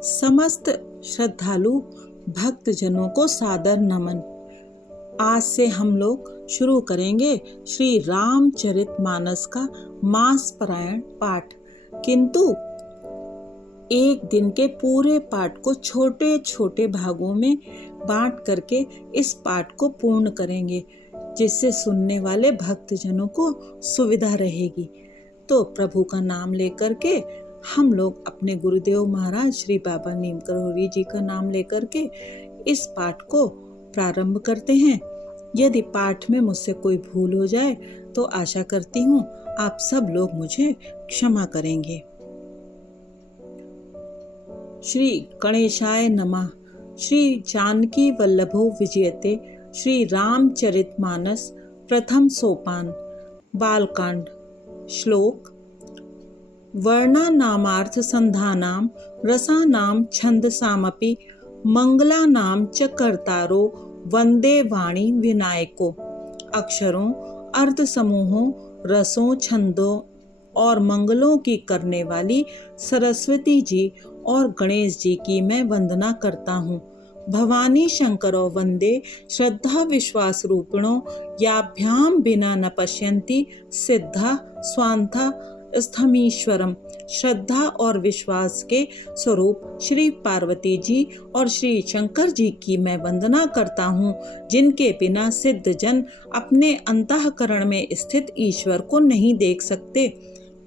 समस्त श्रद्धालु भक्तजनों को सादर नमन। आज से हम लोग शुरू करेंगे श्री रामचरितमानस का मास पारायण पाठ, किंतु एक दिन के पूरे पाठ को छोटे छोटे भागों में बांट करके इस पाठ को पूर्ण करेंगे, जिससे सुनने वाले भक्तजनों को सुविधा रहेगी। तो प्रभु का नाम लेकर के हम लोग अपने गुरुदेव महाराज श्री बाबा नीम करौरी जी का नाम लेकर के इस पाठ को प्रारंभ करते हैं। यदि पाठ में मुझसे कोई भूल हो जाए तो आशा करती हूँ आप सब लोग मुझे क्षमा करेंगे। श्री गणेशाय नमः। श्री जानकी वल्लभो विजयते। श्री रामचरितमानस प्रथम सोपान। बालकांड। श्लोक। वर्णानामार्थ संधानाम रसानाम छंदसामपि मंगलानाम च कर्तारो वंदे वाणी विनायको। अक्षरों, अर्थ समूहों, रसों, छंदों और मंगलों की करने वाली सरस्वती जी और गणेश जी की मैं वंदना करता हूँ। भवानी शंकरो वंदे श्रद्धा विश्वास रूपिणो याभ्याम बिना न पश्यन्ति सिद्धा स्वांथा स्थमीश्वरम। श्रद्धा और विश्वास के स्वरूप श्री पार्वती जी और श्री शंकर जी की मैं वंदना करता हूँ, जिनके बिना सिद्ध जन अपने अंतःकरण में स्थित ईश्वर को नहीं देख सकते।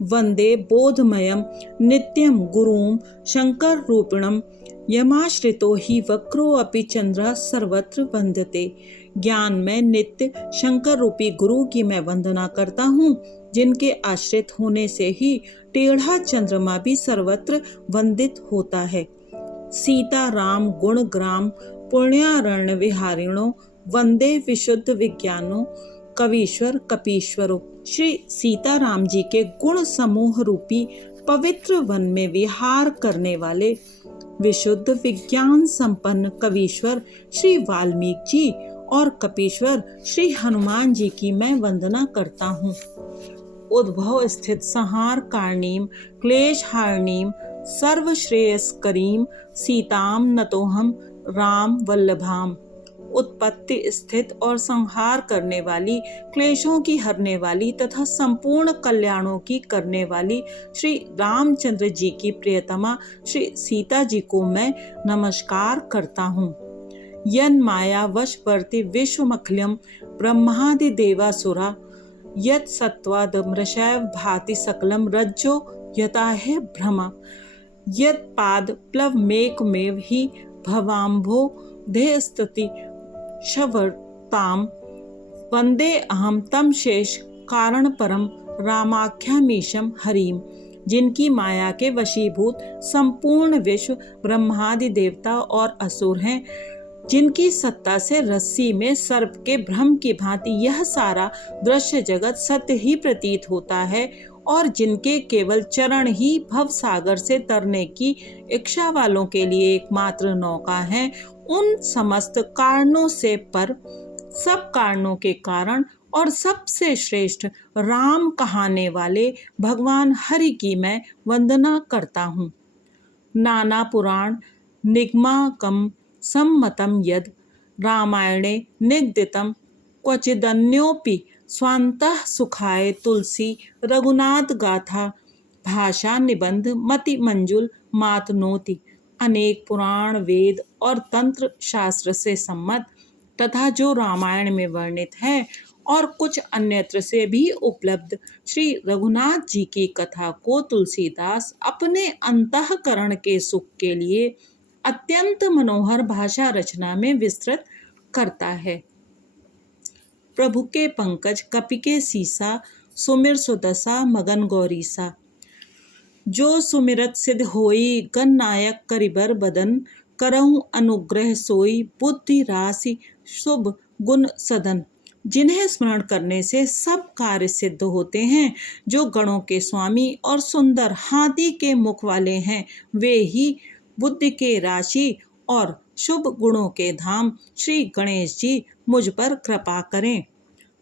वंदे बोधमयम नित्यम गुरुम शंकर रूपिणम यमाश्रितो ही वक्रो अपि चंद्र सर्वत्र वंदते। ज्ञान में नित्य शंकर रूपी गुरु की मैं वंदना करता हूँ, जिनके आश्रित होने से ही टेढ़ा चंद्रमा भी सर्वत्र वंदित होता है। सीता राम गुण ग्राम पुण्यारण्य विहारिणो वंदे विशुद्ध विज्ञानो कवीश्वर कपीश्वरो। श्री सीता राम जी के गुण समूह रूपी पवित्र वन में विहार करने वाले विशुद्ध विज्ञान संपन्न कवीश्वर श्री वाल्मीकि जी और कपीश्वर श्री हनुमान जी की मैं वंदना करता हूँ। उद्भव स्थित संहार कारणीम क्लेश हारणीम सर्वश्रेयस्करीम सीताम नतोहम राम वल्लभाम। उत्पत्ति स्थित और संहार करने वाली, क्लेशों की हरने वाली तथा संपूर्ण कल्याणों की करने वाली श्री रामचंद्र जी की प्रियतमा श्री सीता जी को मैं नमस्कार करता हूँ। यन माया वशवर्ती विश्वमखिलम ब्रह्मादि देवासुरा यत् सत्त्वादमृषैव भाति सकलम रज्जो यथा है भ्रमा। यत् पाद प्लवमेकमेव ही भवाम्भो देहस्तति शवर्ताम वंदे अहम तम शेष कारण परम रामाख्यामीशम हरिम। जिनकी माया के वशीभूत संपूर्ण विश्व ब्रह्मादि देवता और असुर हैं, जिनकी सत्ता से रस्सी में सर्प के भ्रम की भांति यह सारा दृश्य जगत सत्य ही प्रतीत होता है, और जिनके केवल चरण ही भव सागर से तरने की इच्छा वालों के लिए एकमात्र नौका है, उन समस्त कारणों से पर, सब कारणों के कारण और सबसे श्रेष्ठ राम कहाने वाले भगवान हरि की मैं वंदना करता हूँ। नाना पुराण निगमाकम सम्मतम यद रामायणे निगदितम क्वचिदन्योपि स्वान्तः सुखाय तुलसी रघुनाथ गाथा भाषा निबंध मति मंजुल मातनोति। अनेक पुराण वेद और तंत्र शास्त्र से सम्मत तथा जो रामायण में वर्णित है और कुछ अन्यत्र से भी उपलब्ध श्री रघुनाथ जी की कथा को तुलसीदास अपने अंतःकरण के सुख के लिए अत्यंत मनोहर भाषा रचना में विस्तृत करता है। प्रभु के पंकज कपि के सीसा सुमिर सुदशा मगन गौरीसा। जो सुमिरत सिद्ध होई गण नायक करिबर बदन करहु अनुग्रह सोई बुद्धि राशि शुभ गुण सदन। जिन्हें स्मरण करने से सब कार्य सिद्ध होते हैं, जो गणों के स्वामी और सुंदर हाथी के मुख वाले हैं, वे ही बुद्धि के राशि और शुभ गुणों के धाम श्री गणेश जी मुझ पर कृपा करें।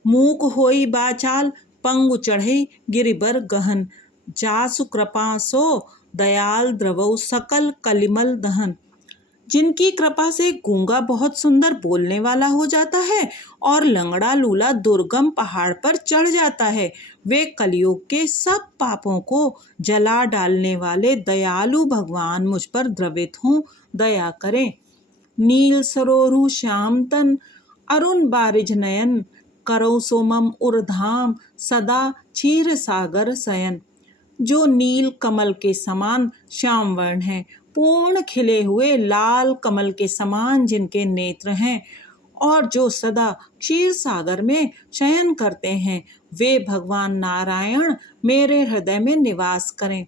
मूक होई बाचाल पंगु चढ़ई गिरिबर गहन, जासु कृपा सो दयाल द्रवौ सकल कलिमल दहन। जिनकी कृपा से गूंगा बहुत सुंदर बोलने वाला हो जाता है और लंगड़ा लूला दुर्गम पहाड़ पर चढ़ जाता है, वे कलयुग के सब पापों को जला डालने वाले दयालु भगवान मुझ पर द्रवित हों, दया करें। नील सरोरु श्याम तन अरुण बारिज नयन, करौ सोमम उर्धाम सदा क्षीर सागर शयन। जो नील कमल के समान श्याम वर्ण है, पूर्ण खिले हुए लाल कमल के समान जिनके नेत्र हैं, और जो सदा क्षीर सागर में शयन करते हैं, वे भगवान नारायण मेरे हृदय में निवास करें।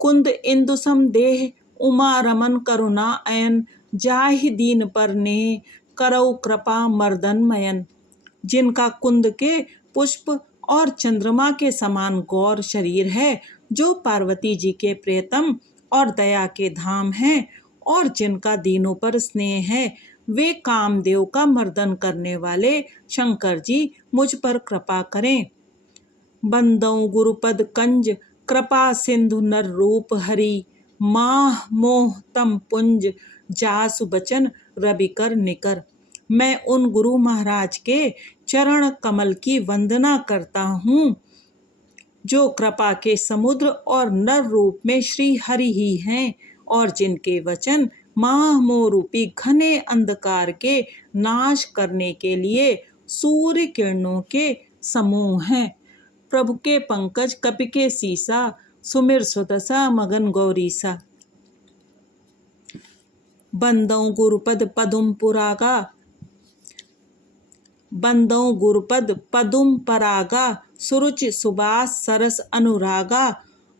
कुंद इंदु सम देह उमा रमन करुणा अयन, जाहि दीन पर नेह करौ कृपा मर्दन मयन। जिनका कुंद के पुष्प और चंद्रमा के समान गौर शरीर है, जो पार्वती जी के प्रियतम और दया के धाम हैं, और जिनका दीनों पर स्नेह है, वे कामदेव का मर्दन करने वाले शंकर जी मुझ पर कृपा करें। बंदौ गुरुपद कंज कृपा सिंधु नर रूप हरि, माह मोह तम पुंज जासु बचन रवि कर निकर। मैं उन गुरु महाराज के चरण कमल की वंदना करता हूँ, जो कृपा के समुद्र और नर रूप में श्री हरि ही हैं, और जिनके वचन माह मोह रूपी घने अंधकार के नाश करने के लिए सूर्य किरणों के समूह हैं। प्रभु के पंकज कपि के सीसा, सुमिर सुदशा मगन गौरीसा। बंदौ गुरुपद पदुम पुरागा, बंदौ गुरुपद पदुम परागा, सुरुचि सुबास सरस अनुरागा।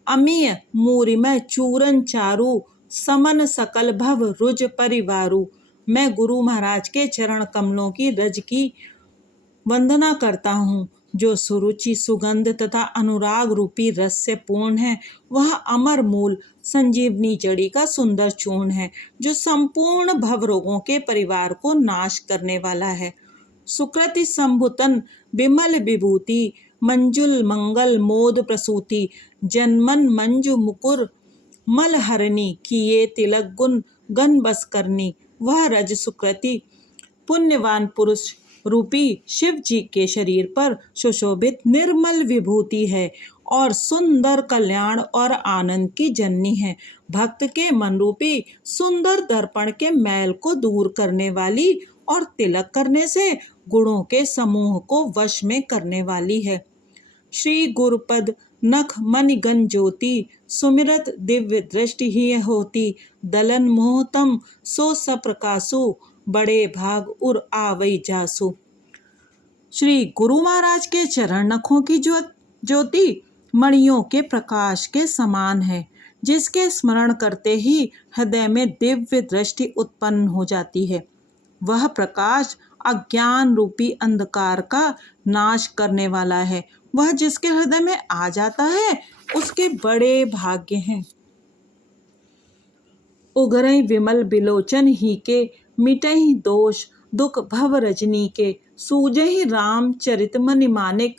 अमीय मूरिमय चूरन चारु, समन सकल भव रुज परिवारु। मैं गुरु महाराज के चरण कमलों की रज की वंदना करता हूँ, जो सुरुचि सुगंध तथा अनुराग रूपी रस से पूर्ण है। वह अमर मूल संजीवनी जड़ी का सुंदर चूर्ण है, जो संपूर्ण भव रोगों के परिवार को नाश करने वाला है। सुकृति संभुतन विमल विभूति, मंजुल मंगल मोद प्रसूति। जन्मन मंजु मुकुर मलहरणी, किए तिलक गुण गण बस करनी। वह रज सुकृति पुण्यवान पुरुष रूपी शिव जी के शरीर पर सुशोभित निर्मल विभूति है, और सुंदर कल्याण और आनंद की जननी है। भक्त के मन रूपी सुंदर दर्पण के मैल को दूर करने वाली, और तिलक करने से गुणों के समूह को वश में करने वाली है। श्री गुरुपद नख मणिगण ज्योति, सुमिरत दिव्य दृष्टि ही होती। दलन मोहतम सो सप्रकाशु, बड़े भाग उर आवई जासु। श्री गुरु महाराज के चरण नखों की ज्योति मणियों के प्रकाश के समान है, जिसके स्मरण करते ही हृदय में दिव्य दृष्टि उत्पन्न हो जाती है। वह प्रकाश अज्ञान रूपी अंधकार का नाश करने वाला है। वह जिसके हृदय में आ जाता है, उसके बड़े भाग्य हैं। उगरई विमल बिलोचन ही के, मिटहि दोष दुख भव रजनी के। सूझहि राम चरित मनि मानिक,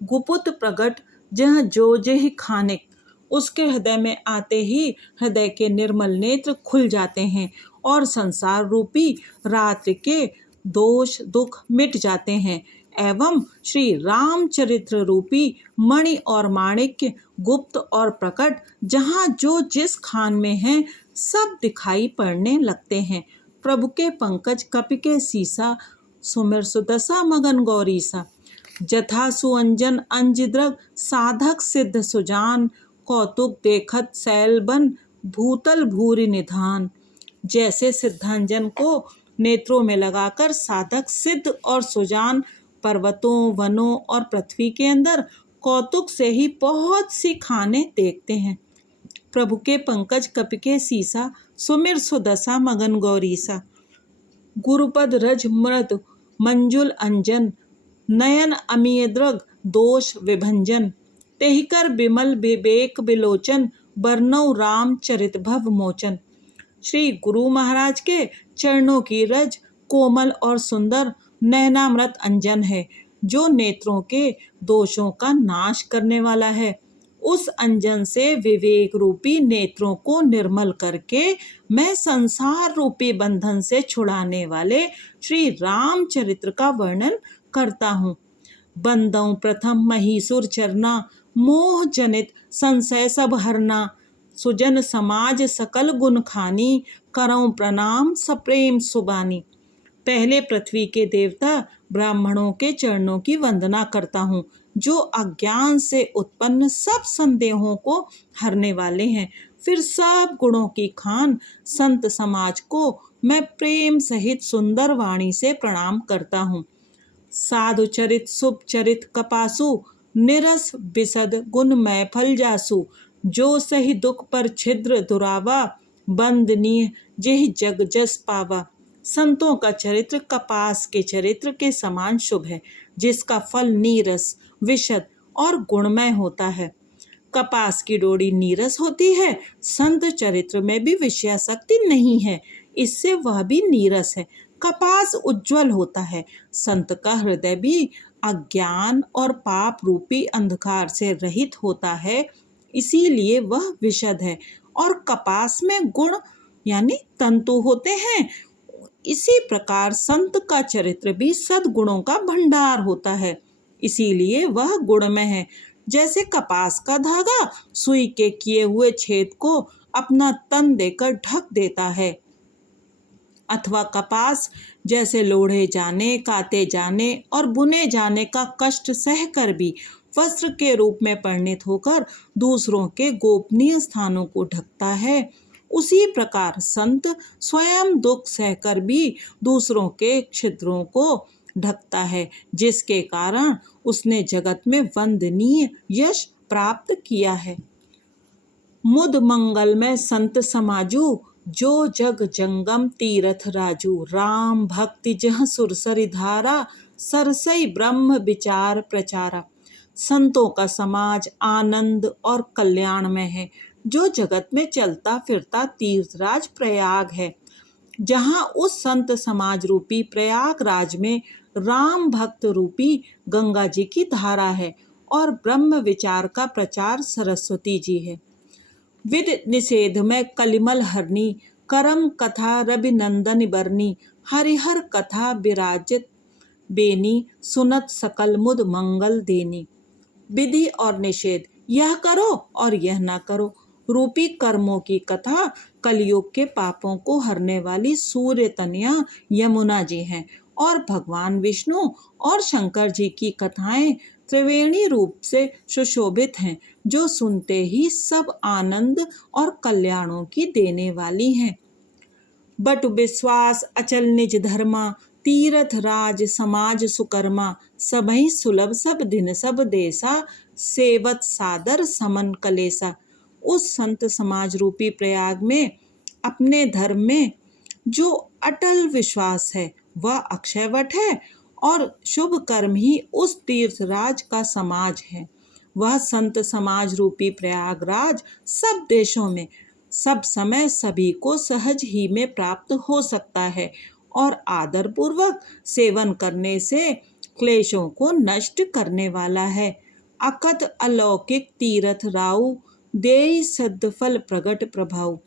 गुपुत प्रगट जह जो जेहि खानिक। उसके हृदय में आते ही हृदय के निर्मल नेत्र खुल जाते हैं, और संसार रूपी रात्रि के दोष दुख मिट जाते हैं, एवं श्री रामचरित्र रूपी मणि और माणिक्य गुप्त और प्रकट जहाँ जो जिस खान में हैं, सब दिखाई पड़ने लगते हैं। प्रभु के पंकज कपि के सीसा, सुमिर सुदशा मगन गौरीसा। जथा सुअंजन अंजिद्रग, साधक सिद्ध सुजान। कौतुक देखत सैलबन, भूतल भूरि निधान। जैसे सिद्धांजन को नेत्रों में लगाकर साधक सिद्ध और सुजान पर्वतों वनों और पृथ्वी के अंदर कौतुक से ही बहुत सी खाने देखते हैं। प्रभु के पंकज कपि के सीसा, सुमिर सुदशा मगन गौरीसा। गुरुपद रज मृद मंजुल अंजन, नयन अमीयद्रग दोष विभंजन। तेहिकर बिमल विवेक बिलोचन, बरनौ राम चरित भव मोचन। श्री गुरु महाराज के चरणों की रज कोमल और सुंदर नयनामृत अंजन है, जो नेत्रों के दोषों का नाश करने वाला है। उस अंजन से विवेक रूपी नेत्रों को निर्मल करके मैं संसार रूपी बंधन से छुड़ाने वाले श्री रामचरित्र का वर्णन करता हूँ। बंदौ प्रथम महीसुर चरना, मोह जनित संशय सब हरना, सुजन समाज सकल गुण खानी, करऊं प्रणाम सप्रेम सुबानी। पहले पृथ्वी के देवता ब्राह्मणों के चरणों की वंदना करता हूँ, जो अज्ञान से उत्पन्न सब संदेहों को हरने वाले हैं। फिर सब गुणों की खान संत समाज को मैं प्रेम सहित सुंदर वाणी से प्रणाम करता हूँ। साधु चरित शुभ चरित कपासु, निरस बिसद गुणमय फल जासु, जो सही दुख पर छिद्र दुरावा, बंदनीय जेहि जग जस पावा। संतों का चरित्र कपास के चरित्र के समान शुभ है, जिसका फल नीरस विशद और गुणमय होता है। कपास की डोरी नीरस होती है, संत चरित्र में भी विषयासक्ति नहीं है, इससे वह भी नीरस है। कपास उज्जवल होता है, संत का हृदय भी अज्ञान और पाप रूपी अंधकार से रहित होता है, इसीलिए वह विशद है। और कपास में गुण यानी तंतु होते हैं। इसी प्रकार संत का चरित्र भी सद्गुणों का भंडार होता है, इसीलिए वह गुणमय है। जैसे कपास का धागा सुई के किए हुए छेद को अपना तन देकर ढक देता है, अथवा कपास जैसे लोढ़े जाने, काते जाने और बुने जाने का कष्ट सहकर भी वस्त्र के रूप में परिणित होकर दूसरों के गोपनीय स्थानों को ढकता है, उसी प्रकार संत स्वयं दुख सहकर भी दूसरों के छिद्रों को ढकता है, जिसके कारण उसने जगत में वंदनीय यश प्राप्त किया है। मुद मंगल में संत समाजू, जो जग जंगम तीरथ राजू, राम भक्ति जह सुरसरि धारा, सरसई ब्रह्म विचार प्रचारा। संतों का समाज आनंद और कल्याण में है, जो जगत में चलता फिरता तीर्थराज प्रयाग है। जहाँ उस संत समाज रूपी प्रयागराज में राम भक्त रूपी गंगा जी की धारा है और ब्रह्म विचार का प्रचार सरस्वती जी है। विद निषेध में कलिमल हरनी, करम कथा रविनंदन बरनी, हरिहर कथा विराजित बेनी, सुनत सकल मुद मंगल देनी। विधि और निषेध, यह करो और यह ना करो रूपी कर्मों की कथा कलयुग के पापों को हरने वाली सूर्य तनया यमुना जी हैं, और भगवान विष्णु और शंकर जी की कथाएं त्रिवेणी रूप से सुशोभित हैं, जो सुनते ही सब आनंद और कल्याणों की देने वाली हैं। बट विश्वास अचल निज धर्मा, तीरथ राज समाज सुकर्मा, सबहि सुलभ सब दिन सब देसा, सेवत सादर समन कलेसा। उस संत समाज रूपी प्रयाग में अपने धर्म में जो अटल विश्वास है वह अक्षयवट है, और शुभ कर्म ही उस तीर्थराज का समाज है। वह संत समाज रूपी प्रयागराज सब देशों में सब समय सभी को सहज ही में प्राप्त हो सकता है, और आदर पूर्वक सेवन करने से क्लेशों को नष्ट करने वाला है। अकथ अलौकिक तीर्थ राउ, देई सद्फल प्रगट प्रभाव।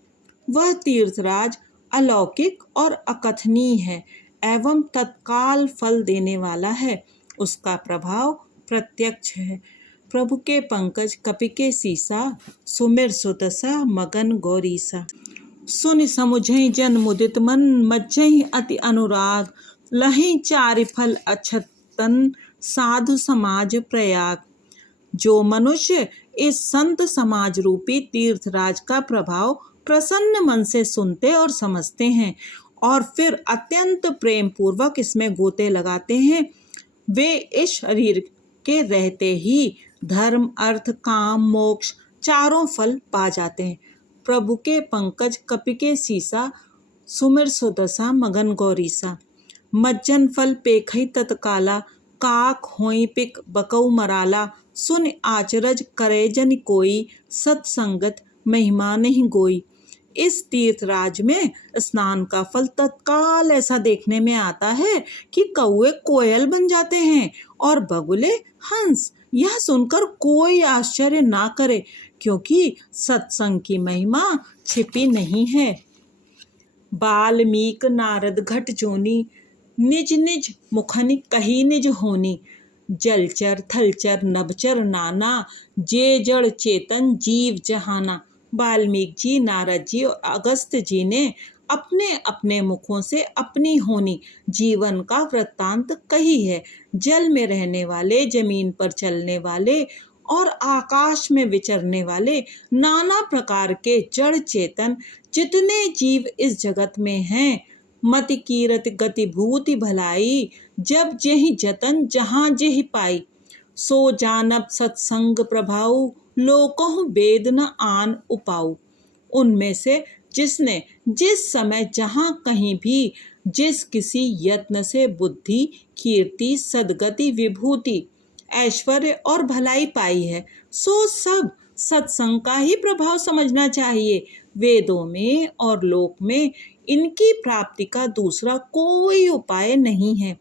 वह तीर्थराज अलौकिक और अकथनीय है एवं तत्काल फल देने वाला है, उसका प्रभाव प्रत्यक्ष है। प्रभु के पंकज कपि के सीसा, सुमिर सुतसा मगन गौरीसा। सुनि समुझई जन मुदित मन, मज्जहि अति अनुराग, लहि चारि फल अछतन साधु समाज प्रयाग। जो मनुष्य इस संत समाज रूपी तीर्थराज का प्रभाव प्रसन्न मन से सुनते और समझते हैं और फिर अत्यंत प्रेम पूर्वक इसमें गोते लगाते हैं, वे इस शरीर के रहते ही धर्म अर्थ काम मोक्ष चारों फल पा जाते हैं। प्रभु के पंकज कपि के सीसा, सुमिर सुदशा मगन गौरीसा। मज्जन फल पेखई तत्काला, काक होई पिक बकऊ मराला, सुन आचरज करे जन कोई, सत्संगत महिमा नहीं गोई। इस तीर्थराज में स्नान का फल तत्काल ऐसा देखने में आता है कि कौवे कोयल बन जाते हैं और बगुले हंस, यह सुनकर कोई आश्चर्य ना करे, क्योंकि सत्संग की महिमा छिपी नहीं है। बाल्मीक नारद घट जोनी, निज निज मुखनि कही निज होनी। जलचर थलचर नभचर नाना, जे जड़ चेतन जीव जहाना। वाल्मीकि जी, नारद जी और अगस्त्य जी ने अपने अपने मुखों से अपनी होनी जीवन का वृत्तांत कही है। जल में रहने वाले, जमीन पर चलने वाले और आकाश में विचरने वाले नाना प्रकार के जड़ चेतन जितने जीव इस जगत में हैं, मति कीरत गति भूति भलाई, जब जेहि जतन जहाँ जेहि पाई। सो जानब सत्संग प्रभाऊ, लोकहु वेद न आन उपाऊ। उनमें से जिसने जिस समय जहाँ कहीं भी जिस किसी यत्न से बुद्धि, कीर्ति, सद्गति, विभूति, ऐश्वर्य और भलाई पाई है, सो सब सत्संग का ही प्रभाव समझना चाहिए। वेदों में और लोक में इनकी प्राप्ति का दूसरा कोई उपाय नहीं है।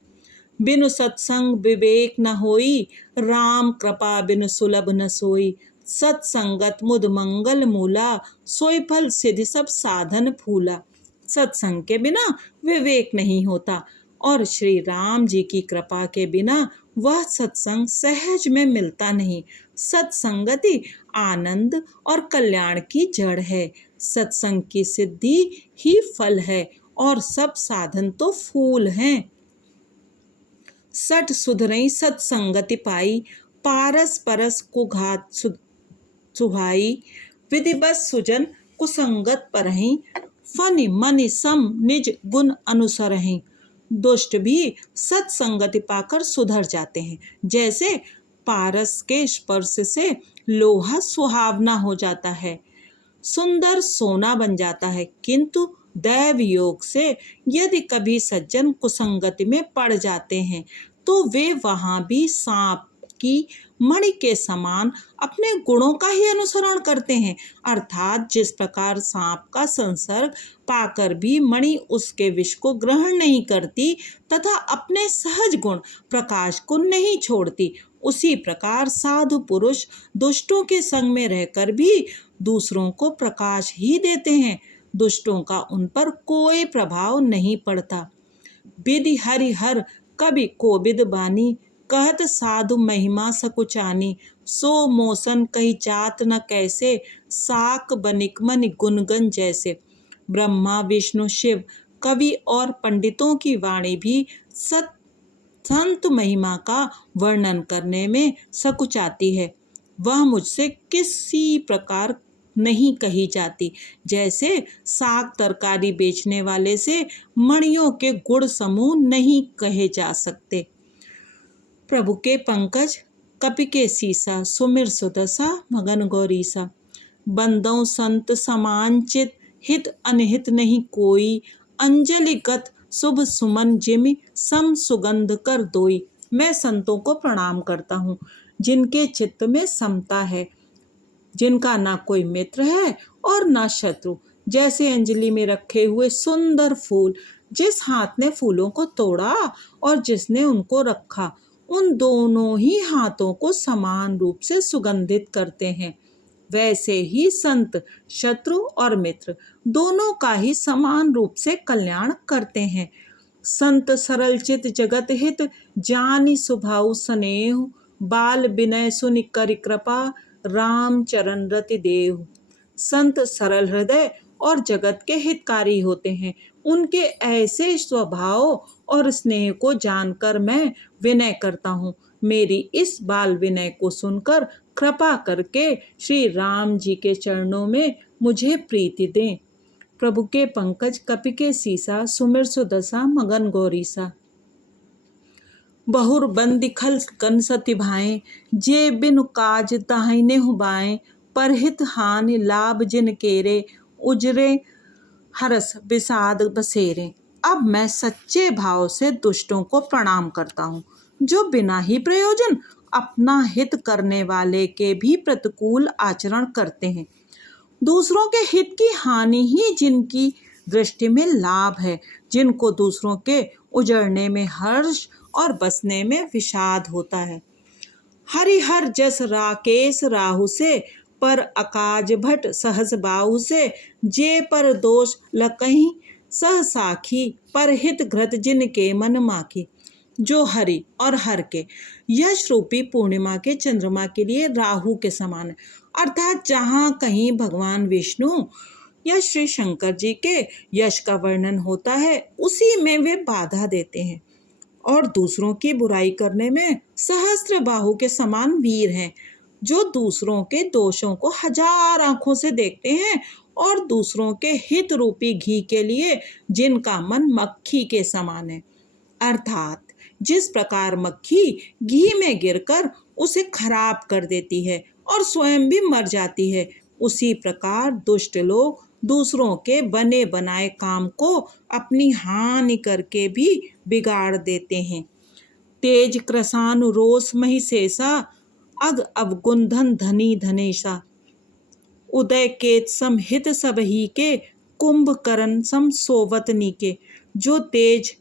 बिनु सत्संग विवेक न होई, राम कृपा बिनु सुलभ न सोई। सत्संगत मुद मंगल मूला, सोई फल सिद्धि सब साधन फूला। सत्संग के बिना विवेक नहीं होता और श्री राम जी की कृपा के बिना वह सत्संग सहज में मिलता नहीं। सत्संगति आनंद और कल्याण की जड़ है। सत्संग की सिद्धि ही फल है और सब साधन तो फूल हैं। सठ सुधरई सत्संगति पाई, पारस परस को घात सुहाई। विधिवत सुजन कुसंगत परहि, फनि मनि सम निज गुण अनुसरहि। दुष्ट भी सत्संगति पाकर सुधर जाते हैं। जैसे पारस के स्पर्श से लोहा सुहावना हो जाता है, सुंदर सोना बन जाता है, किंतु दैव योग से यदि कभी सज्जन कुसंगति में पड़ जाते हैं तो वे वहां भी सांप की मणि के समान अपने गुणों का ही अनुसरण करते हैं। अर्थात जिस प्रकार सांप का संसर्ग पाकर भी मणि उसके विष को ग्रहण नहीं करती तथा अपने सहज गुण प्रकाश को नहीं छोड़ती, उसी प्रकार साधु पुरुष दुष्टों के संग में रहकर भी दूसरों को प्रकाश ही देते हैं। दुष्टों का उन पर कोई प्रभाव नहीं पड़ता। विधि हरिहर कवि कोविद बानी, कहत साधु महिमा सकुचानी। सो मोसन कही जात न कैसे, साक बनिक मन गुनगन जैसे। ब्रह्मा विष्णु शिव कवि और पंडितों की वाणी भी संत महिमा का वर्णन करने में सकुचाती है। वह मुझसे किसी प्रकार नहीं कही जाती। जैसे साग तरकारी बेचने वाले से मणियों के गुण समूह नहीं कहे जा सकते। प्रभु के पंकज कपि के सीसा, सुमिर सुदशा मगन गौरीसा। बंदों संत समांचित, हित अनहित नहीं कोई। अंजलिगत शुभ सुमन जिमि, सम सुगंध कर दोई। मैं संतों को प्रणाम करता हूँ जिनके चित्त में समता है, जिनका ना कोई मित्र है और ना शत्रु। जैसे अंजलि में रखे हुए सुंदर फूल, जिस हाथ ने फूलों को तोड़ा और जिसने उनको रखा, उन दोनों ही हाथों को समान रूप से सुगंधित करते हैं। वैसे ही संत शत्रु और मित्र दोनों का ही समान रूप से कल्याण करते हैं। संत सरल चित जगत हित, जानि स्वभाव स्नेह। बाल विनय सुनि करि कृपा, राम चरण रति देहु। संत सरल हृदय और जगत के हितकारी होते हैं। उनके ऐसे स्वभाव और स्नेह को जानकर मैं विनय करता हूँ। मेरी इस बाल विनय को सुनकर कृपा करके श्री राम जी के चरणों में मुझे प्रीति दें। प्रभु के पंकज कपि के सीसा, सुमिर सुदशा मगन गौरीसा। बहुर बंदी खल कन सति भाएं, जे बिनु काज दाहिने हुबाएं। परहित हानि लाभ जिन केरे, उजरे हरस विषाद बसेरे। अब मैं सच्चे भाव से दुष्टों को प्रणाम करता हूँ, जो बिना ही प्रयोजन अपना हित करने वाले के भी प्रतिकूल आचरण करते हैं। दूसरों के हित की हानि ही जिनकी दृष्टि में लाभ है, जिनको दूसरों के उजड़ने में हर्ष और बसने में विषाद होता है। हरिहर जस राकेश राहु से, पर अकाज भट सहस बाहु से, जे पर दोष लकहीं सह साखी, पर हित घृत जिनके मन माखी। जो हरि और हर के यश रूपी पूर्णिमा के चंद्रमा के लिए राहु के समान है, अर्थात जहाँ कहीं भगवान विष्णु या श्री शंकर जी के यश का वर्णन होता है उसी में वे बाधा देते हैं, और दूसरों की बुराई करने में सहस्त्र बाहु के समान वीर हैं, जो दूसरों के दोषों को हजार आंखों से देखते हैं और दूसरों के हित रूपी घी के लिए जिनका मन मक्खी के समान है। अर्थात जिस प्रकार मक्खी घी में गिरकर उसे खराब कर देती है और स्वयं भी मर जाती है, उसी प्रकार दुष्ट लोग दूसरों के बने बनाए काम को अपनी हानि करके भी बिगाड़ देते हैं। तेज क्रसानु रोष महिषेषा, अग अवगुंधन धनी धनेशा, उदय केत सम हित सबही के, कुंभकर्ण सम सोवतनी के। जो तेज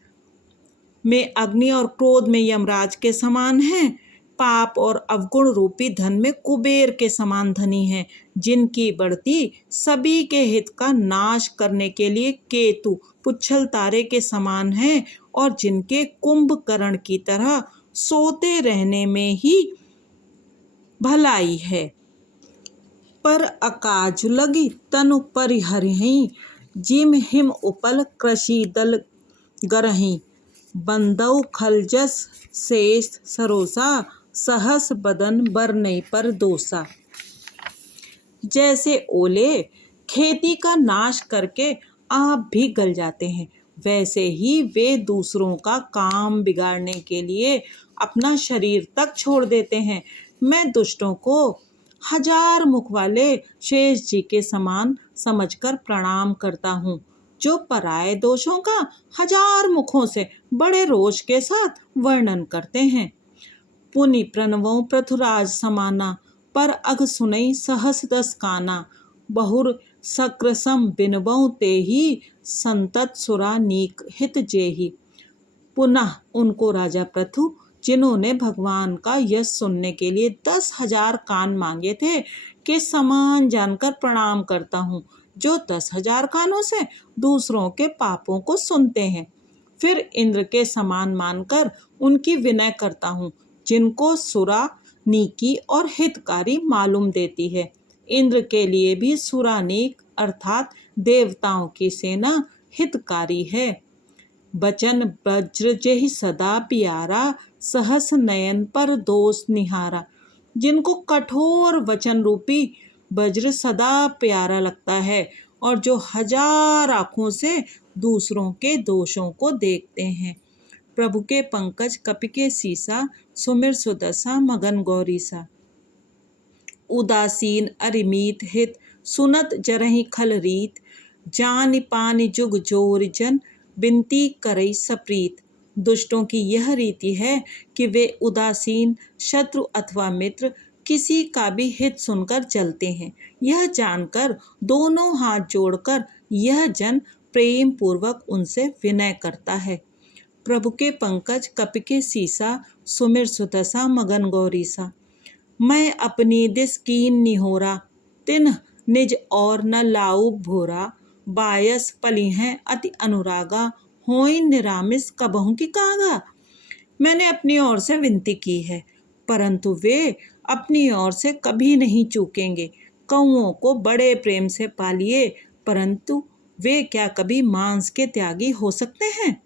में अग्नि और क्रोध में यमराज के समान हैं, पाप और अवगुण रूपी धन में कुबेर के समान धनी हैं, जिनकी बढ़ती सभी के हित का नाश करने के लिए केतु पुच्छल तारे के समान हैं, और जिनके कुंभकर्ण की तरह सोते रहने में ही भलाई है। पर अकाज लगी तनु परिहरहीं, जिम हिम उपल कृषि दल गरहीं, बंदौ खलजस शेष सरोसा, सहस बदन बरनई पर दोसा। जैसे ओले खेती का नाश करके आप भी गल जाते हैं, वैसे ही वे दूसरों का काम बिगाड़ने के लिए अपना शरीर तक छोड़ देते हैं। मैं दुष्टों को हजार मुख वाले शेष जी के समान समझकर प्रणाम करता हूँ, जो पराये दोषों का हजार मुखों से बड़े रोष के साथ वर्णन करते हैं। पुनि प्रणवों पृथुराज समाना, पर अघ सुनई सहस दस काना, बहुर सक्रसम बिनबौ तेहि, संतत सुरा नीक हित जेहि। पुनः उनको राजा पृथु, जिन्होंने भगवान का यश सुनने के लिए 10,000 कान मांगे थे, के समान जानकर प्रणाम करता हूँ, जो 10,000 कानों से दूसरों के पापों को सुनते हैं। फिर इंद्र के समान मानकर उनकी विनय करता हूँ, जिनको सुरा नीकी और हितकारी मालूम देती है। इंद्र के लिए भी सुरानीक अर्थात देवताओं की सेना हितकारी है। बचन वज्र जेहि सदा प्यारा, सहस नयन पर दोष निहारा। जिनको कठोर वचन रूपी वज्र सदा प्यारा लगता है और जो हजार आँखों से दूसरों के दोषों को देखते हैं। प्रभु के पंकज कपि के सीसा, सुमिर सुदशा मगन गौरीसा। उदासीन अरिमीत हित, सुनत जरहि खल रीत, जानि पानि जुग जोर जन, बिनती करई सप्रीत। दुष्टों की यह रीति है कि वे उदासीन शत्रु अथवा मित्र किसी का भी हित सुनकर जलते हैं। यह जानकर दोनों हाथ जोड़कर यह जन प्रेम पूर्वक उनसे विनय करता है। प्रभु के पंकज कपि के सीसा, सुमिर सुदशा मगन गौरीसा। मैं अपनी दिस कीन निहोरा, तिन्ह निज और न लाऊ भोरा, बायस पली हैं अति अनुरागा, होई निरामिस कबहु की कागा। मैंने अपनी ओर से विनती की है, परंतु वे अपनी ओर से कभी नहीं चूकेंगे। कौओं को बड़े प्रेम से पालिए, परंतु वे क्या कभी मांस के त्यागी हो सकते हैं।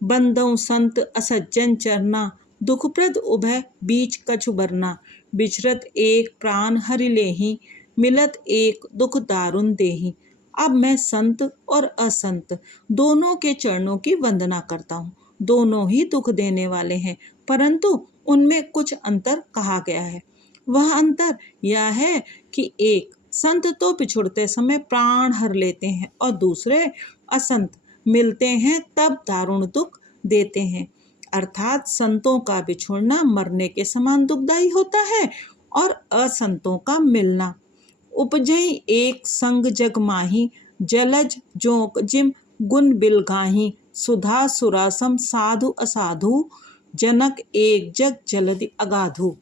बंदौ संत असज्जन चरना, दुखप्रद उभय बीच कछु बरना, बिछरत एक प्राण हरि लेहि, मिलत एक दुख दारुण देहि। अब मैं संत और असंत दोनों के चरणों की वंदना करता हूँ। दोनों ही दुख देने वाले हैं, परंतु उनमें कुछ अंतर कहा गया है। वह अंतर यह है कि एक संत तो पिछुड़ते समय प्राण हर लेते हैं और दूसरे असंत मिलते हैं तब दारुण दुख देते हैं। अर्थात संतों का बिछुड़ना मरने के समान दुखदायी होता है और असंतों का मिलना। उपजई एक संग जग माही, जलज जोंक जिम गुण बिलगाही, सुधा सुरासम साधु असाधु, जनक एक जग जलधि अगाधु।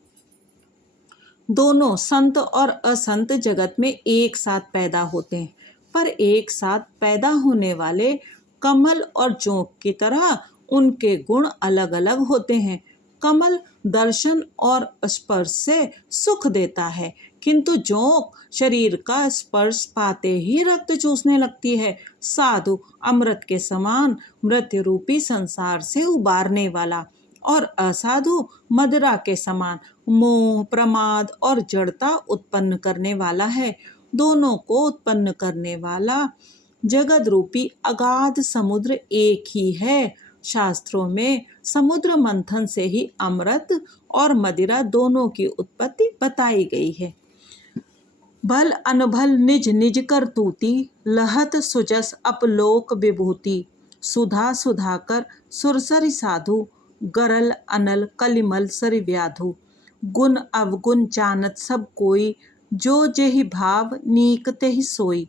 दोनों संत और असंत जगत में एक साथ पैदा होते हैं, पर एक साथ पैदा होने वाले कमल और जोंक की तरह उनके गुण अलग अलग होते हैं। कमल दर्शन और स्पर्श से सुख देता है, किंतु जोंक शरीर का स्पर्श पाते ही रक्त चूसने लगती है। साधु अमृत के समान मृत्यु रूपी संसार से उबारने वाला, और असाधु मदिरा के समान मोह, प्रमाद और जड़ता उत्पन्न करने वाला है। दोनों को उत्पन्न करने वाला जगत रूपी अगाध समुद्र एक ही है। शास्त्रों में समुद्र मंथन से ही अमृत और मदिरा दोनों की उत्पत्ति बताई गई है। भल अनभल निज निज करतूती, लहत सुजस अपलोक विभूति। सुधा सुधाकर सुरसरि साधु, गरल अनल कलिमल सरि व्याधु। गुण अवगुण जानत सब कोई, जो जेहि भाव नीक तेहि सोई।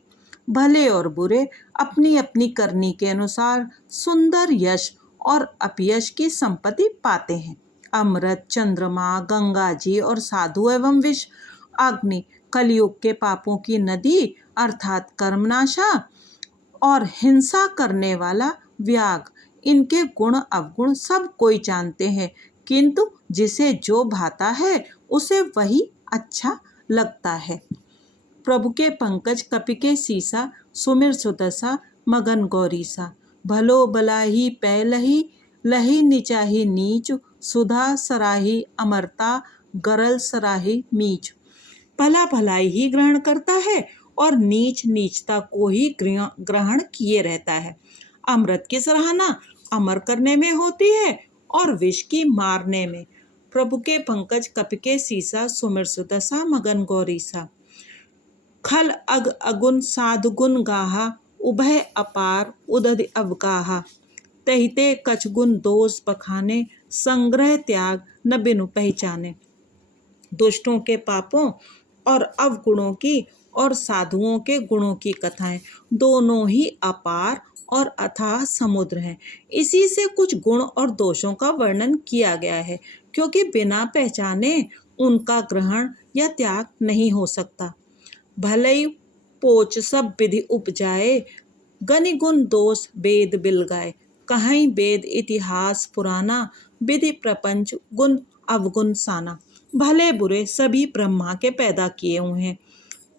भले और बुरे अपनी अपनी करनी के अनुसार सुंदर यश और अपयश की संपत्ति पाते हैं। अमृत, चंद्रमा, गंगा जी और साधु एवं विष, अग्नि, कलयुग के पापों की नदी अर्थात कर्मनाशा, और हिंसा करने वाला व्याग, इनके गुण अवगुण सब कोई जानते हैं, किंतु जिसे जो भाता है उसे वही अच्छा लगता है। प्रभु के पंकज कपि के सीसा, सुमिर सुदशा मगन गौरीसा। भलो भलाही पै लही, लही निचाही नीच। सुधा सराही अमरता, गरल सराही मीच। भला भलाई ही ग्रहण करता है और नीच नीचता को ही ग्रहण किए रहता है। अमृत की सराहना अमर करने में होती है और विष की मारने में। प्रभु के पंकज कपि के सीसा, सुमिर सुदशा मगन गौरीसा। खल अग अगुन साधु गुण गाहा, उभय अपार उदधि अवगाहा। तहिते कछ गुण दोष बखाने, संग्रह त्याग न बिनु पहचाने। दुष्टों के पापों और अवगुणों की और साधुओं के गुणों की कथाएं दोनों ही अपार और अथाह समुद्र हैं। इसी से कुछ गुण और दोषों का वर्णन किया गया है, क्योंकि बिना पहचाने उनका ग्रहण या त्याग नहीं हो सकता। भले पोच सब विधि उपजाए, गनि गुण दोष वेद बिलगाए। कहीं वेद इतिहास पुराना, विधि प्रपंच गुण अवगुण साना। भले बुरे सभी ब्रह्मा के पैदा किए हुए हैं,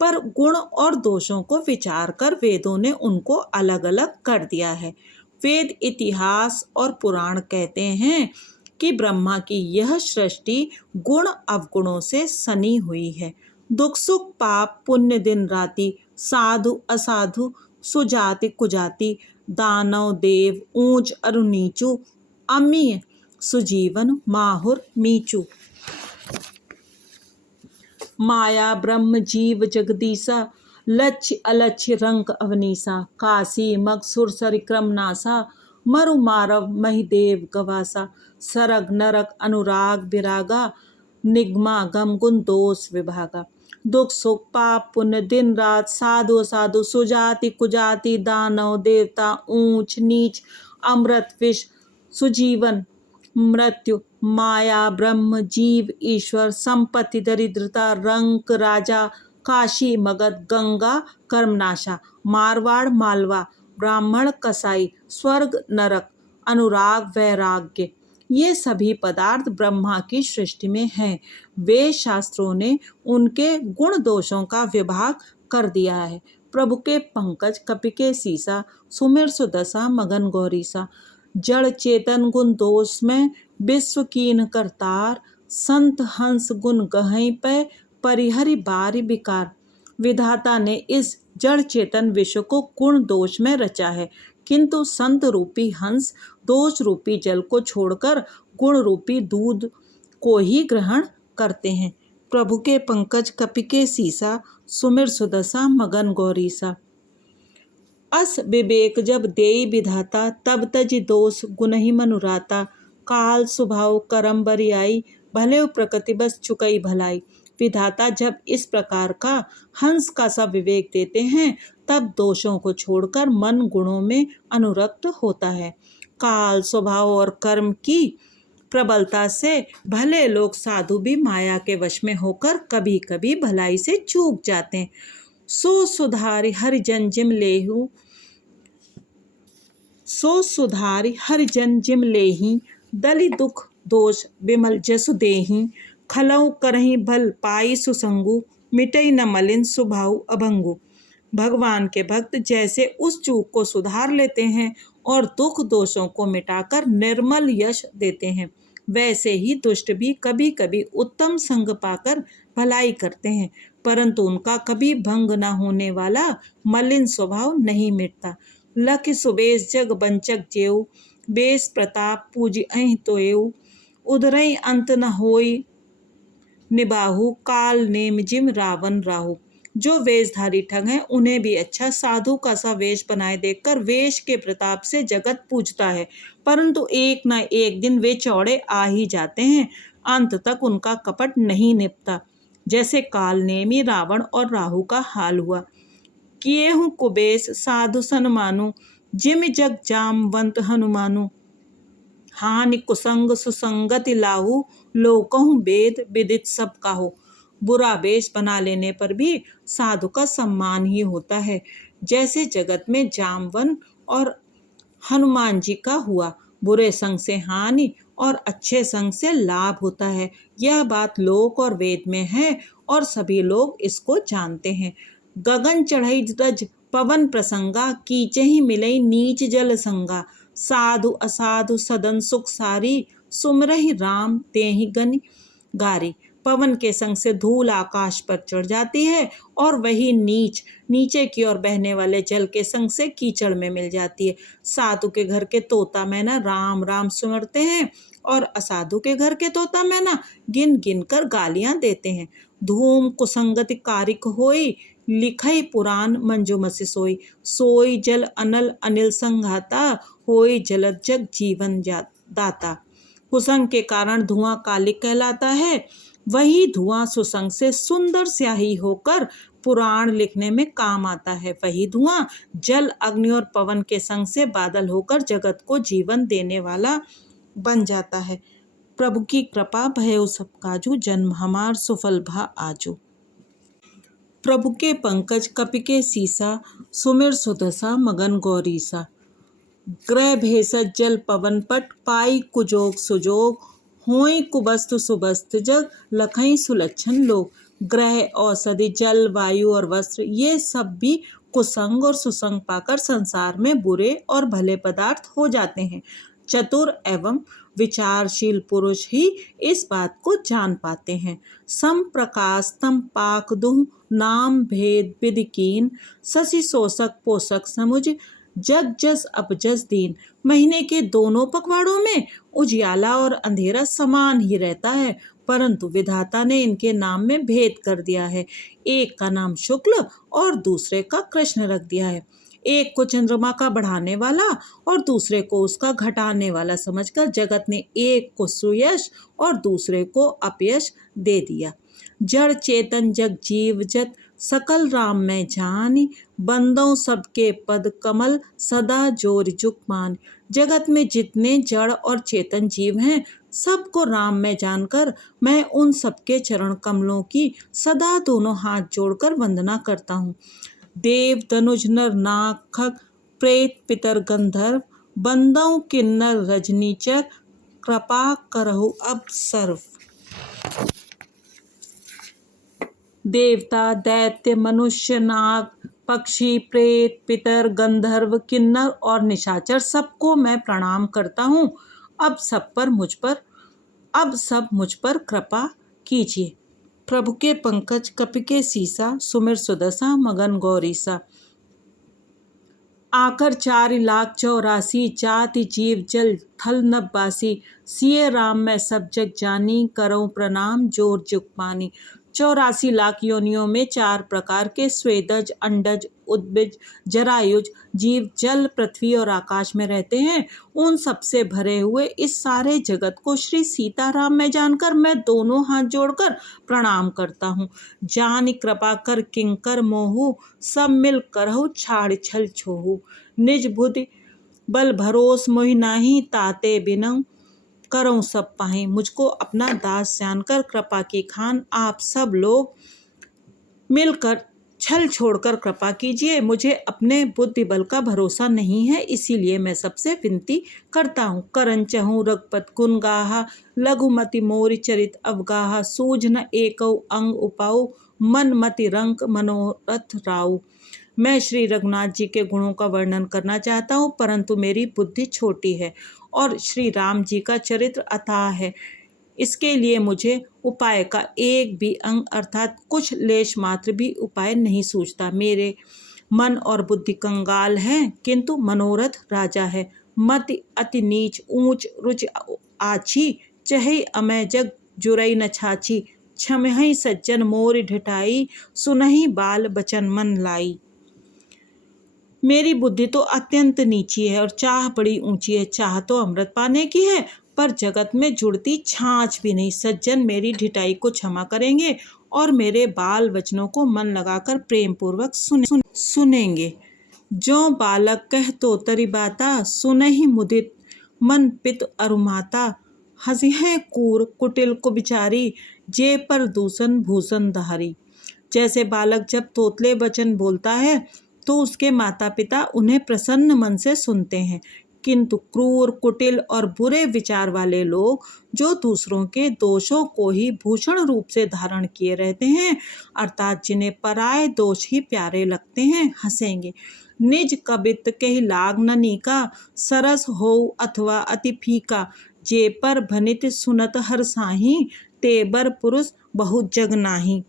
पर गुण और दोषों को विचार कर वेदों ने उनको अलग अलग कर दिया है। वेद इतिहास और पुराण कहते हैं कि ब्रह्मा की यह सृष्टि गुण अवगुणों से सनी हुई है। दुख सुख पाप पुण्य दिन राति, साधु असाधु सुजाति कुजाति। दानव देव ऊंच अरु नीचू, अमीय सुजीवन माहुर मीचू। माया ब्रह्म जीव जगदीसा, लक्ष्य अलक्ष्य रंक अवनीसा। काशी मग सुर सरिक्रम नासा, मरु मारव महिदेव गवासा। सरग नरक अनुराग विरागा, निगमा गम गुण दोष विभागा। दुख सुख पाप पुण्य दिन रात, साधु असाधु सुजाति कुजाति। दानव देवता ऊंच नीच, अमृत विष सुजीवन मृत्यु। माया ब्रह्म जीव ईश्वर, संपत्ति दरिद्रता रंक राजा। काशी मगध गंगा कर्मनाशा, मारवाड़ मालवा ब्राह्मण कसाई। स्वर्ग नरक अनुराग वैराग्य, ये सभी पदार्थ ब्रह्मा की सृष्टि में हैं। वेद शास्त्रों ने उनके गुण दोषों का विभाग कर दिया है। प्रभु के पंकज कपि के सीसा, सुमिर सुदशा मगन गौरीसा। जड़ चेतन गुण दोष में विश्व कीन करतार, संत हंस गुण गहई पे परिहरि बारी विकार। विधाता ने इस जड़ चेतन विश्व को गुण दोष में रचा है, किंतु संत रूपी हंस दोष रूपी जल को छोड़कर गुण रूपी दूध को ही ग्रहण करते हैं। प्रभु के पंकज कपि के सीसा, सुमिर सुदशा मगन गौरीसा। अस विवेक जब देई विधाता, तब तजि दोष गुणहि मनुराता। काल स्वभाव करम बरियाई, भले प्रकृति बस चुकई भलाई। विधाता जब इस प्रकार का हंस का सा विवेक देते हैं, तब दोषों को छोड़कर मन गुणों में अनुरक्त होता है। काल स्वभाव और कर्म की प्रबलता से भले लोग साधु भी माया के वश में होकर कभी कभी भलाई से चूक जाते हैं। सो सुधारि हरिजन जिम लेहु, सो सुधारि हरिजन जिम लेहि, दलि दुख दोष विमल जसु देहि, खलऊ करहि भल पाई सुसंगु, मिटई न मलिन सुभाउ अभंगु। भगवान के भक्त जैसे उस चूक को सुधार लेते हैं और दुख दोषों को मिटाकर निर्मल यश देते हैं, वैसे ही दुष्ट भी कभी कभी उत्तम संग पाकर भलाई करते हैं, परंतु उनका कभी भंग न होने वाला मलिन स्वभाव नहीं मिटता। लख सुबेश जग बंचक जेऊ, बेस प्रताप पूज अहि तोएऊ, उधरई अंत न होई निबाहु, काल नेम जिम रावण राहु। जो वेशधारी ठग हैं उन्हें भी अच्छा साधु का सा वेश बनाए देखकर वेश के प्रताप से जगत पूजता है, परंतु एक न एक दिन वे चौड़े आ ही जाते हैं, अंत तक उनका कपट नहीं निपटा। जैसे काल नेमी रावण और राहु का हाल हुआ। किए हूँ कुबेश साधु सन्मानु, जिम जग जामवंत हनुमानु, हानि कुसंग सुसंगति लाहु, लोकहु वेद विदित सब काहू। बुरा वेश बना लेने पर भी साधु का सम्मान ही होता है, जैसे जगत में जामवन और हनुमान जी का हुआ। बुरे संग से हानि और अच्छे संग से लाभ होता है, यह बात लोक और वेद में है और सभी लोग इसको जानते हैं। गगन चढ़ई रज पवन प्रसंगा, कीचे ही मिलई नीच जल संगा, साधु असाधु सदन सुख सारी, सुमरहि राम तेहि गनि गारी। पवन के संग से धूल आकाश पर चढ़ जाती है और वही नीच नीचे की ओर बहने वाले जल के संग से कीचड़ में मिल जाती है। साधु के घर के तोता मैना राम राम सुमरते हैं और असाधु के घर के तोता मैना गिन गिन कर गालियां देते हैं। धूम कुसंगति कारिक होई, लिखई पुराण मंजुमसि सोई, सोई जल अनल अनिल संघाता, होई जलद जग जीवन दाता। कुसंग के कारण धुआं कालिक कहलाता है, वही धुआं सुसंग से सुंदर स्याही होकर पुराण लिखने में काम आता है। वही धुआं जल अग्नि और पवन के संग से बादल होकर जगत को जीवन देने वाला बन जाता है। प्रभु की कृपा भयउ सब काजू, जन्म हमार सुफल भा आजू। प्रभु के पंकज कपि के सीसा, सुमिर सुदशा मगन गौरीसा। ग्रह भेषज जल पवन पट, पाई कुजोग सुजोग, होई कुबस्तु सुबस्त जग, लखई सुलक्षण लोग। ग्रह औषधि जल वायु और वस्त्र ये सब भी कुसंग और सुसंग पाकर संसार में बुरे और भले पदार्थ हो जाते हैं। चतुर एवं विचारशील पुरुष ही इस बात को जान पाते हैं। सम प्रकाश तम पाक दुह, नाम भेद विधि कीन, शशि शोषक पोषक समुझ, जग जस अपजस दीन। महीने के दोनों पखवाड़ों में उजियाला और अंधेरा समान ही रहता है, परंतु विधाता ने इनके नाम में भेद कर दिया है। एक का नाम शुक्ल और दूसरे का कृष्ण रख दिया है। एक को चंद्रमा का बढ़ाने वाला और दूसरे को उसका घटाने वाला समझकर जगत ने एक को सुयश और दूसरे को अपयश दे दिया। जड़ चेतन जग जीव जत, सकल राम में जानी, बंदों सबके पद कमल, सदा जोर जुग मान। जगत में जितने जड़ और चेतन जीव हैं, सबको राम में जानकर मैं उन सबके चरण कमलों की सदा दोनों हाथ जोड़कर वंदना करता हूँ। देव तनुज नर नाग खग, प्रेत पितर गंधर्व, बंदों किन्नर रजनीचर, कृपा करहु अब सर्व। देवता दैत्य मनुष्य नाग पक्षी प्रेत पितर गंधर्व किन्नर और निशाचर सबको मैं प्रणाम करता हूँ। अब सब मुझ पर कृपा कीजिए। प्रभु के पंकज कपि के सीसा, सुमिर सुदशा मगन गौरीसा। आकर 4,84,000 जाति जीव जल थल नभवासी, सिए राम मैं सब जग जानी, करऊं प्रणाम जोर जुग पानी। 84 लाख योनियों में 4 प्रकार के स्वेदज अंडज उद्भिज जरायुज जीव जल पृथ्वी और आकाश में रहते हैं। उन सबसे भरे हुए इस सारे जगत को श्री सीताराम में जानकर मैं दोनों हाथ जोड़कर प्रणाम करता हूँ। जानि कृपा कर किंकर मोहु, सब मिल करहु छाड़ छल छोहु। निज बुद्धि बल भरोस मोहि नाही, ताते बिनऊ करऊँ सब पाहें, मुझको अपना दास जानकर कृपा की खान आप सब लोग मिलकर छल छोड़कर कृपा कीजिए। मुझे अपने बुद्धि बल का भरोसा नहीं है, इसीलिए मैं सबसे विनती करता हूँ। करन चहूँ रघुपत गुण गाहा, लघुमति मोरि चरित अवगाहा, सूझ न एकौ अंग उपाऊ, मन मति रंक मनोरथ राऊ। मैं श्री रघुनाथ जी के गुणों का वर्णन करना चाहता हूँ, परंतु मेरी बुद्धि छोटी है और श्री राम जी का चरित्र अथाह है। इसके लिए मुझे उपाय का एक भी अंग अर्थात कुछ लेश मात्र भी उपाय नहीं सूझता। मेरे मन और बुद्धि कंगाल हैं, किंतु मनोरथ राजा है। मति अति नीच ऊंच रुचि आछी, चहे अमय जग जुरई न छाछी। छमहि सज्जन मोर ढिठाई, सुनहि बाल बचन मन लाई। मेरी बुद्धि तो अत्यंत नीची है और चाह बड़ी ऊंची है। चाह तो अमृत पाने की है, पर जगत में जुड़ती छाछ भी नहीं। सज्जन मेरी ढिठाई को क्षमा करेंगे और मेरे बाल वचनों को मन लगाकर प्रेम पूर्वक सुनेंगे। जो बालक कह तो तरी बाता, सुनहि मुदित मन पित अरुमाता। हंसिहे कूर कुटिल कुबिचारी, जे पर दूषण भूषण धारी। जैसे बालक जब तोतले वचन बोलता है तो उसके माता पिता उन्हें प्रसन्न मन से सुनते हैं, किंतु क्रूर कुटिल और बुरे विचार वाले लोग जो दूसरों के दोषों को ही भूषण रूप से धारण किए रहते हैं, अर्थात जिन्हें पराये दोष ही प्यारे लगते हैं, हंसेंगे। निज कबित कहि लाग न नीका, सरस हो अथवा अति फीका। जे पर भनित सुनत हर साही, ते बर पुरुष बहुत जग नाही।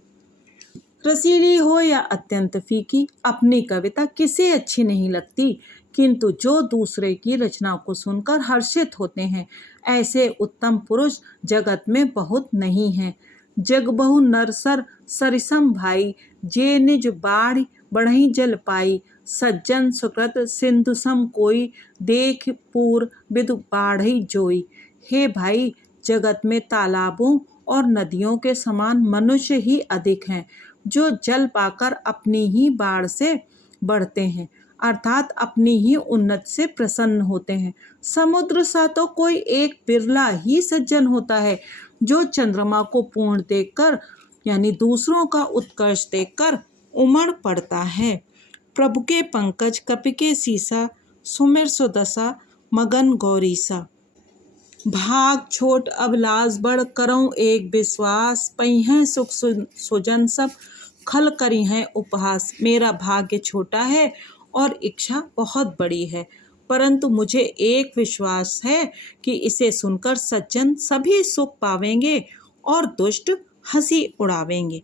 रसीली हो या अत्यंत फीकी, अपनी कविता किसे अच्छी नहीं लगती, किंतु जो दूसरे की रचना को सुनकर हर्षित होते हैं, ऐसे उत्तम पुरुष जगत में बहुत नहीं हैं। जग बहु नरसर सरिसम भाई, जे निज बाढ़ बढ़ई जल पाई। सज्जन सुकृत सिंधु सम कोई, देख पूर विदु बाढ़ई जोई। हे भाई, जगत में तालाबों और नदियों के समान मनुष्य ही अधिक हैं, जो जल पाकर अपनी ही बाढ़ से बढ़ते हैं, अर्थात अपनी ही उन्नति से प्रसन्न होते हैं। समुद्र सा तो कोई एक बिरला ही सज्जन होता है, जो चंद्रमा को पूर्ण देखकर यानी दूसरों का उत्कर्ष देखकर उमड़ पड़ता है। प्रभु के पंकज कपि के सीसा, सुमिर सुदशा मगन गौरीसा। भाग छोट अभिलाष बड़, करऊँ एक विश्वास। पहिं सुख सुजन सब, खल करी हैं उपहास। मेरा भाग्य छोटा है और इच्छा बहुत बड़ी है, परंतु मुझे एक विश्वास है कि इसे सुनकर सज्जन सभी सुख पावेंगे और दुष्ट हंसी उड़ावेंगे।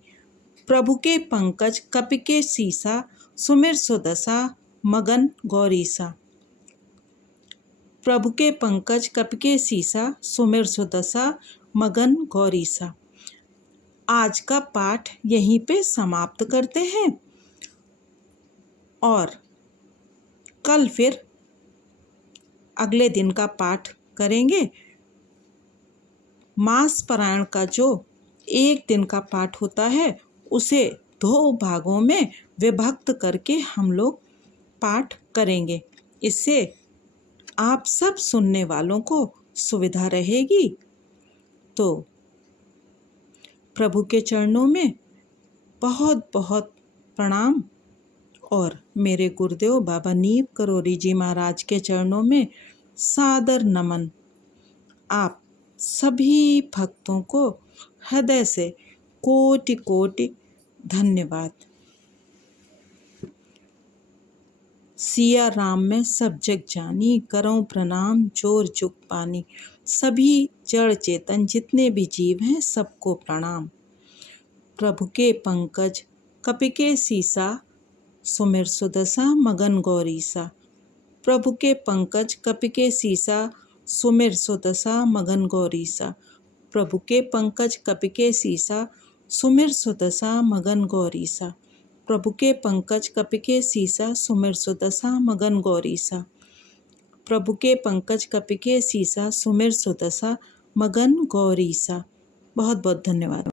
प्रभु के पंकज कपि के सीसा, सुमिर सुदशा मगन गौरीसा। प्रभु के पंकज कपि के सीसा, सुमिर सुदशा मगन गौरीसा। आज का पाठ यहीं पे समाप्त करते हैं और कल फिर अगले दिन का पाठ करेंगे। मास पारायण का जो एक दिन का पाठ होता है, उसे 2 भागों में विभक्त करके हम लोग पाठ करेंगे। इससे आप सब सुनने वालों को सुविधा रहेगी। तो प्रभु के चरणों में बहुत बहुत प्रणाम और मेरे गुरुदेव बाबा नीव करोरी जी महाराज के चरणों में सादर नमन। आप सभी भक्तों को हृदय से कोटि कोटि धन्यवाद। सिया राम में सब जग जानी, करऊँ प्रणाम जोर जुग पानी। सभी जड़ चेतन जितने भी जीव हैं, सबको प्रणाम। प्रभु के पंकज कपि के सीसा, सुमिर सुदशा मगन गौरीसा। प्रभु के पंकज कपि के सीसा, सुमिर सुदशा मगन गौरीसा। प्रभु के पंकज कपि के सीसा, सुमिर सुदशा मगन गौरीसा। प्रभु के पंकज कपि के सीसा, सुमिर सुदशा मगन गौरीसा। प्रभु के पंकज कपि के सीसा, सुमिर सुदशा मगन गौरीसा। बहुत बहुत धन्यवाद।